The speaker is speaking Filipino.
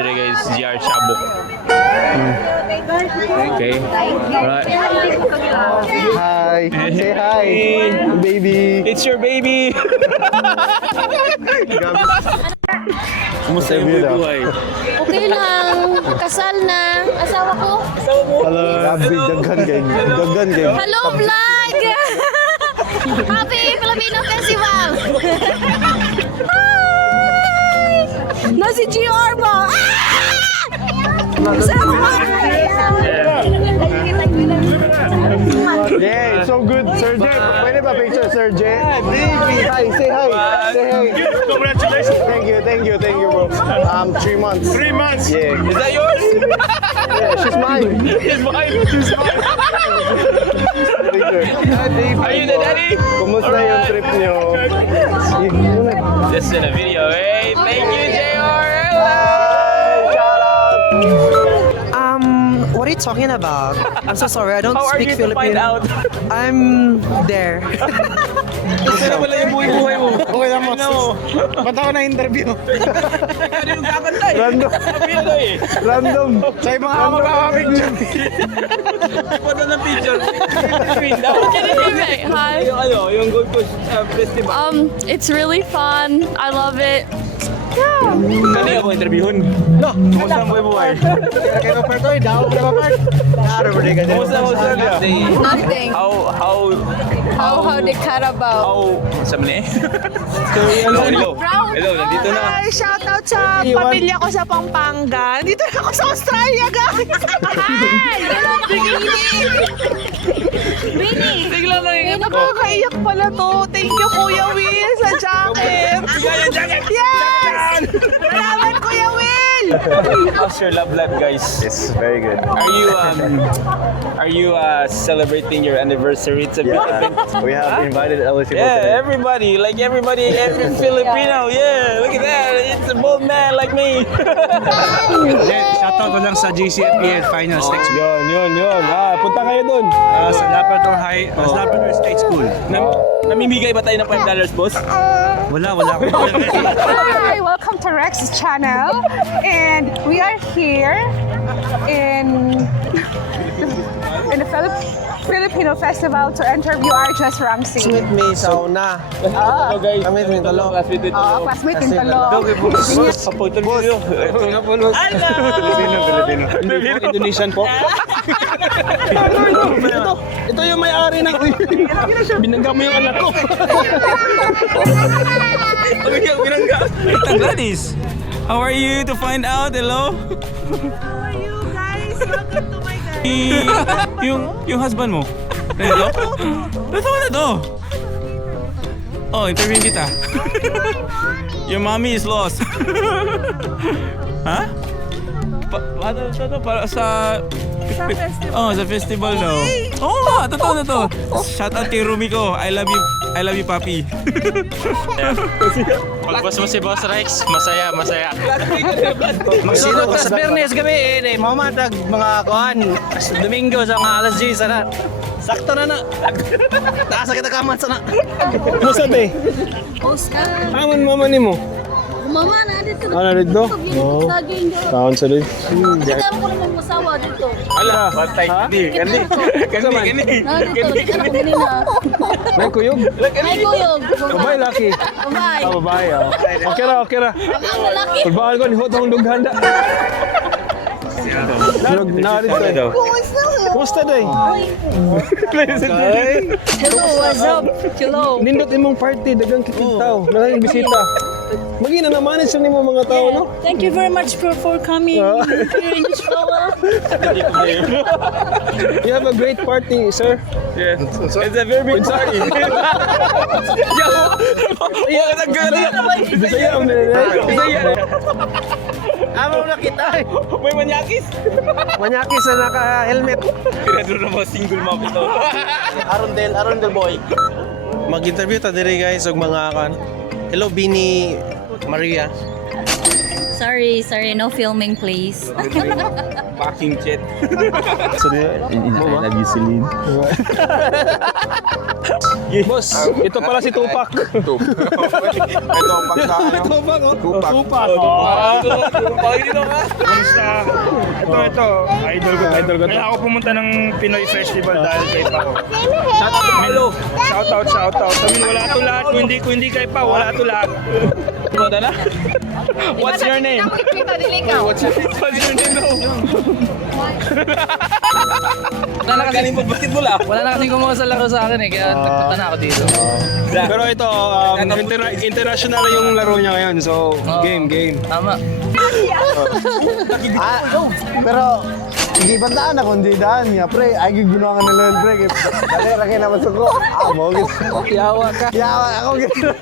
diri guys, GR Shabok. Okay. Alright. Hi. Say hi. Baby. It's your baby. Kumusta yung buhay? Okay lang. Kasal na. Asawa ko. Hello. Daghan gang. Hello, vlog! Happy Filipino Festival! Hi! Nasi GR ba? Yeah, it's so good. Sir J. Pwede ba picture, Sir J? Baby. Hi. Say hi. Say hi. Congratulations. Thank you, bro. 3 months. 3 months. Yeah. Is that yours? Yeah, she's mine. It's mine. Picture. Are you the daddy? Kumusta yung trip niyo? This is in a video. Hey, thank you, JR. Shout out. What are you talking about? I'm so sorry, I don't How are speak you to find Filipino. out? I'm there. Kasi na wala yung buhay mo. Okay lang mo. Ba't ako na-interview? Ano yung kakanta eh? Random. Sabi ano eh? Random. Sa ibang ako magkakapicture. Photo ng picture. Screen daw. Hi. Yung ano, yung Gold Coast Festival. It's really fun. I love it. Kani ako interviewin. No. Kumusta ang buhay? Kaya pa ito, daw ka pa. Kumusta mo sa last day? Nothing. How the Carabao? Sa mali? Hello. Hello, nandito na. Hi, shout out sa pamilya ko sa Pampanga. Dito na ako sa Australia, guys. Hi! Winnie! Bigla na rin. Nakakaiyak pala to. Thank you, Kuya Will, sa jacket. Yes! Salamat, Kuya Will! How's your love life, guys? It's very good. Are you celebrating your anniversary? It's a big event. We have invited LSU. Yeah, every Filipino. Yeah, look at that. It's a bold man like me. Shoutout ko lang sa GCFPL Finals next week. Yun. Punta kayo dun. Sa Labrador State School. Namimigay ba tayo ng $5, boss? Wala. Hi, welcome to Rex's channel. And we are here in the Filipino Festival to interview Arjess Ramsey. Meet me sa una. Hello, guys. Kami din talo. Classmate dito. Classmate in Talo. Kapag video. Filipino. Indonesian po. Ito yung may-ari ng... Binangga mo yung anak ko. Binangga. Gladys, how are you to find out? Hello? How are you guys? Welcome to my guys. Yung husband mo. Nandito? Ito na to. Oh, interviewin kita. Your mommy is lost. Ha? Para sa festival. Oh, sa festival daw. Oo nga, totoo na to. Shout out kay Rumiko. I love you, papi. Pag-boss mo si Boss Rex, masaya. Sino kas Bernes gabi mamatag mga kuan. Domingo sa mga alas 10 sana. Sakto na. Taasa kita kaman sana. Kumusta te? Oscar. Amon mama ni mo. Mama, na dito. Ah, na dito? Oo. Saging. Taon sa rin. Kita mo naman masawa dito. Ala, bantay. Kani. Na dito. Kita mo kanina. May kuyog? Ay, kuyog. Babae, laki. Bye. Babae, Okay ra. Ang lalaki. Pagbaan ko ni Hotong Dughanda. Narit tayo. Kumusta day? Hello, what's up? Hello. Nindot imong party, dagang kititaw. Nangayong bisita. Magina na manage sa nimo mga tao, no? Thank you very much for coming here in this flower. You have a great party, sir. Yes. It's a very big party. Yo, nagkali. Bisaya ang Bisaya. Amo na kita. May manyakis. Manyakis na naka-helmet. Pinaduro na mga single mom ito. Arundel boy. Mag-interview ta diri guys og mga kan. Hello Bini Maria. Sorry, no filming please. Fucking shit. Boss, ito pala si Tupac. Ito, pag sa ano? Tupac, oh. Tupac. Kumusta? Ito, idol ko. Kaya ako pumunta ng Pinoy Festival dahil kay Pao. Shout out. Sabihin, wala to lahat. Kung hindi kay Pao, wala to lahat. What's your name? What's your name daw? Wala na kasi gumawa sa laro sa akin eh, kaya nagpunta na ako dito. Pero ito, international yung laro niya ngayon. So, game. Tama. Pero, hindi bandaan ako, hindi daan niya, pre. Ay, gigunawa ka na lang, pre. Dali, rakay na masok ko. Mogis. Yawa ka. Yawa ako, gano'n.